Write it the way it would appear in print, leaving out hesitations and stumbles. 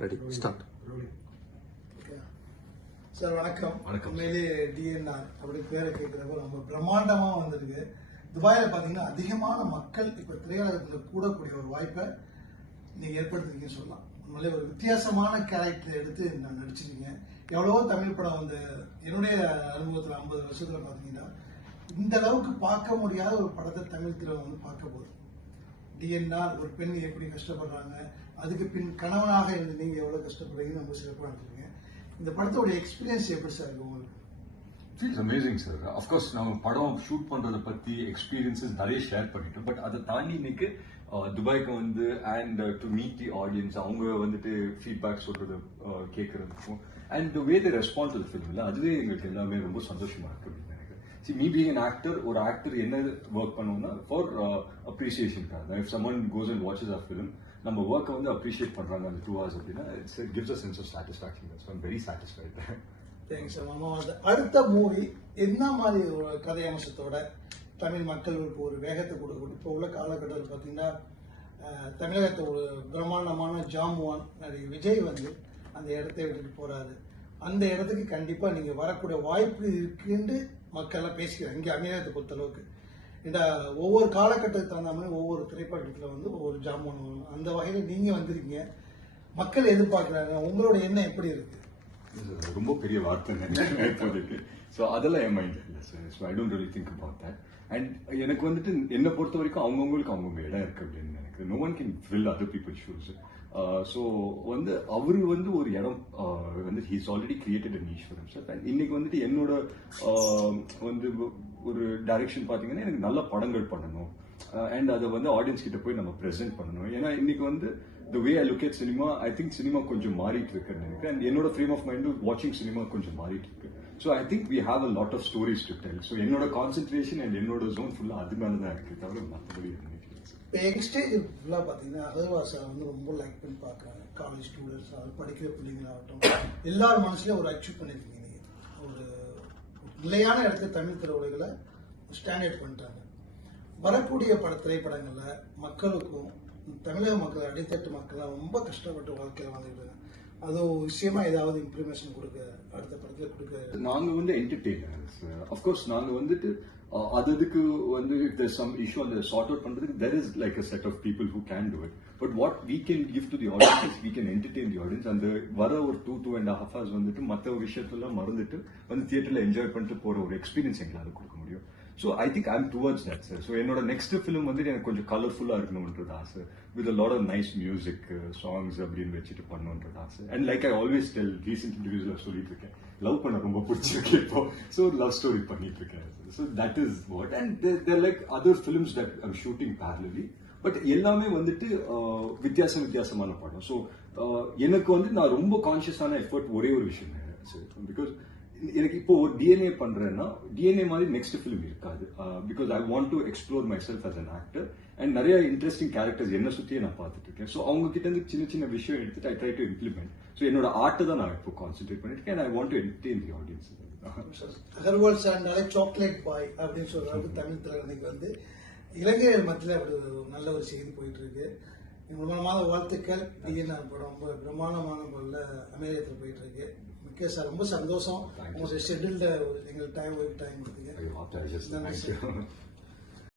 Ready start. Sir வணக்கம். உண்மையிலேயே TNR அப்படி பேரை கேட்கிறப்ப ரொம்ப பிரம்மாண்டமா வந்திருக்கு. துபாயில பாத்தீங்கன்னா அதிகமான மக்கள் இப்ப திரையுலகத்துல கூடக்கூடிய ஒரு வாய்ப்பை நீங்க ஏற்படுத்திருக்கீங்கன்னு சொல்லலாம். உண்மையிலே ஒரு வித்தியாசமான கேரக்டர் எடுத்து நான் நடிச்சிருக்கீங்க. எவ்வளவோ தமிழ் படம் வந்து என்னுடைய அனுபவத்துல 50 வருஷத்துல பாத்தீங்கன்னா இந்த அளவுக்கு பார்க்க முடியாத ஒரு படத்தை தமிழ் திரை வந்து பார்க்க போகுது. டிஎன்ஆர் ஒரு பெண் எப்படி கஷ்டப்படுறாங்க, அதுக்கு பின் கணவனாக இருந்து நீங்க எவ்வளவு கஷ்டப்படுறீங்கன்னு ரொம்ப சிறப்பாக எடுத்துருக்கீங்க. இந்த படத்தோட எக்ஸ்பீரியன்ஸ் எப்படி சார் இருக்கு உங்களுக்கு? Feels amazing, sir. Of course, நம்ம படம் ஷூட் பண்றத பத்தி எக்ஸ்பீரியன்சஸ் நிறைய ஷேர் பண்ணிட்டோம். பட் அதை தாண்டி இன்னைக்கு துபாய்க்கு வந்து and to meet the audience, அவங்க வந்துட்டு ஃபீட்பேக் சொல்றது கேட்கறதுக்கும் and the way the respond to the film இல்ல, அதுவே எங்களுக்கு எல்லாமே ரொம்ப சந்தோஷமா இருக்கு அப்படின்னு நினைக்கிறேன். See, me being an actor, ஒரு ஆக்டர் என்ன ஒர்க் பண்ணுவோம்னா ஃபார் அப்ரிசியேஷனுக்காக. If someone goes and watches a film, நம்ம ஒர்க்கை வந்து அப்ரிஷியேட் பண்றாங்க அந்த 2 hours அப்படின்னா it's gives a sense of satisfaction. So I'm very satisfied. Thanks sir. மாமா, அடுத்த மூவி என்ன மாதிரி ஒரு கதை அம்சத்தோட தமிழ் மக்களுக்கு ஒரு வேகத்தை கொடுக்கணும்? இப்போ உள்ள காலகட்டத்தில் பார்த்தீங்கன்னா தமிழகத்தை ஒரு பிரம்மாண்டமான ஜாமுவான் நடிகை விஜய் வந்து அந்த இடத்தை விட்டுட்டு போறாரு. அந்த இடத்துக்கு கண்டிப்பா நீங்க வரக்கூடிய வாய்ப்பு இருக்குன்னு மக்கள்லாம் பேசிக்கிறாங்க இங்கே அமீரகத்தை பொறுத்தளவுக்கு. இந்த ஒவ்வொரு காலகட்டத்துக்கு தகுந்த மாதிரி ஒவ்வொரு திரைப்படத்தில் வந்து ஒவ்வொரு ஜாமுவான் வரும். அந்த வகையில் நீங்க வந்திருக்கீங்க, மக்கள் எதிர்பார்க்குறாங்க, உங்களோட எண்ணம் எப்படி இருக்கு? ரொம்ப பெரிய வார்த்தை இப்போதைக்கு. ஸோ அதெல்லாம் என் மைண்ட் இல்லை sir. So I don't really think about that. And எனக்கு வந்துட்டு என்னை பொறுத்த வரைக்கும் அவங்கவுங்களுக்கு அவங்கவுங்க இடம் இருக்கு அப்படின்னு நினைக்கிறேன். No one can fill other people shoes. So வந்து அவரு வந்து ஒரு இடம் வந்து he's already created a niche for himself. And இன்னைக்கு வந்துட்டு என்னோட வந்து ஒரு டைரக்ஷன் பார்த்தீங்கன்னா எனக்கு நல்ல படங்கள் பண்ணணும் அண்ட் அதை வந்து ஆடியன்ஸ் கிட்ட போய் நம்ம ப்ரெசென்ட் பண்ணணும். ஏன்னா இன்னைக்கு வந்து the way I look at cinema, I think cinema கொஞ்சம் மாறிட்டு இருக்குன்னு நினைக்கிறேன். And என்னோட ஃப்ரேம் ஆஃப் மைண்ட் வாட்சிங் சினிமா கொஞ்சம் மாறிட்டு இருக்கு. So I think we have a lot of stories to tell. So என்னோட கான்சென்ட்ரேஷன் அண்ட் என்னோட ஜோன் ஃபுல்லாக அது மேலே தான் இருக்கு, தவிர மற்றபடி நினைக்கிறேன். இப்போ யங்ஸ்டேஜ் ஃபுல்லாக பார்த்தீங்கன்னா அகர்வால் சார் வந்து ரொம்ப லைக் பண்ணி பார்க்குறாங்க. காலேஜ் ஸ்டூடெண்ட்ஸ், அது படிக்கிற பிள்ளைங்களாகட்டும், எல்லார் மனசுலையும் ஒரு அச்சீவ் பண்ணியிருக்கீங்க. நீங்கள் ஒரு நிலையான இடத்துல தமிழ் திரையுலகில் ஸ்டாண்டர்ட் பண்ணிட்டாங்க. வரக்கூடிய திரைப்படங்களில் மக்களுக்கும் தமிழக மக்கள் அடித்தட்டு மக்கள் ரொம்ப கஷ்டப்பட்டு வாழ்க்கையில் வாழ்ந்துட்டு அது விஷயமா ஏதாவது இம்ப்ளிமெண்டேஷன் கொடுக்க அடுத்த படத்தில் கொடுக்க நாங்க வந்து என்டர்டெய்னர்ஸ். அஃப்கோர்ஸ் நாங்க வந்துட்டு அதுக்கு வந்து if there's some issue அந்த சார்ட் அவுட் பண்றதுக்கு there is like a set of people who can do it. But what we can give to the audience is we can entertain the audience. அந்த வர ஒரு 2.5 hours வந்துட்டு மற்ற விஷயத்தெல்லாம் மறந்துட்டு வந்து தியேட்டர்ல என்ஜாய் பண்ணிட்டு போற ஒரு எக்ஸ்பீரியன்ஸ் எங்களால் கொடுக்க முடியும். So I think I'm towards that sir. So என்னோட நெக்ஸ்ட் ஃபிலிம் வந்து எனக்கு கொஞ்சம் கலர்ஃபுல்லாக இருக்கணும்ன்றது ஆசை. With lot of nice music songs அப்படின்னு வச்சுட்டு பண்ணணுன்றது ஆசை. And like I always tell, recent இன்டர்வியூஸ்ல சொல்லிட்டு இருக்கேன், லவ் பண்ண ரொம்ப பிடிச்சிருக்கு இப்போ. ஸோ ஒரு லவ் ஸ்டோரி பண்ணிட்டு இருக்கேன். So that is what. And there like other films that I'm shooting parallelly. But எல்லாமே வந்துட்டு வித்தியாசமான படம். ஸோ எனக்கு வந்து நான் ரொம்ப கான்சியஸான எஃபர்ட் ஒரே ஒரு விஷயம் பிகாஸ் எனக்கு இப்போ ஒரு டிஎன்ஏ பண்றேன்னா டிஎன்ஏ மாதிரி நெக்ஸ்ட் ஃபிலிம் இருக்காது. Because I want to explore myself as an actor and நிறைய இன்ட்ரெஸ்டிங் கேரக்டர்ஸ் என்ன சுற்றியே நான் பார்த்துட்டு இருக்கேன். ஸோ அவங்க கிட்ட இருந்து சின்ன சின்ன விஷயம் எடுத்துட்டு I try to implement. So என்னோட ஆர்ட்டை தான் நான் இப்போ கான்சென்ட்ரேட் பண்ணிட்டு இருக்கேன். I want to entertain the audience. Agarwal சார்னாலே சாக்லேட் பாய் அப்படின்னு சொல்றாரு தமிழ் திரைக்கு வந்து இளைஞர்கள் மத்தியில் அப்படி நல்ல ஒரு செய்தி போயிட்டு இருக்கு. பிரம்மாண்டமான வாழ்த்துக்கள். டிஎன்ஆர் படம் ரொம்ப பிரம்மாண்டமான முறையில் அமெரிக்கத்தில் போயிட்டு இருக்கு. மிக்க சார் ரொம்ப சந்தோஷம். உங்க ஷெட்யூல்ட எங்களுக்கு டைம் கொடுத்தீங்க.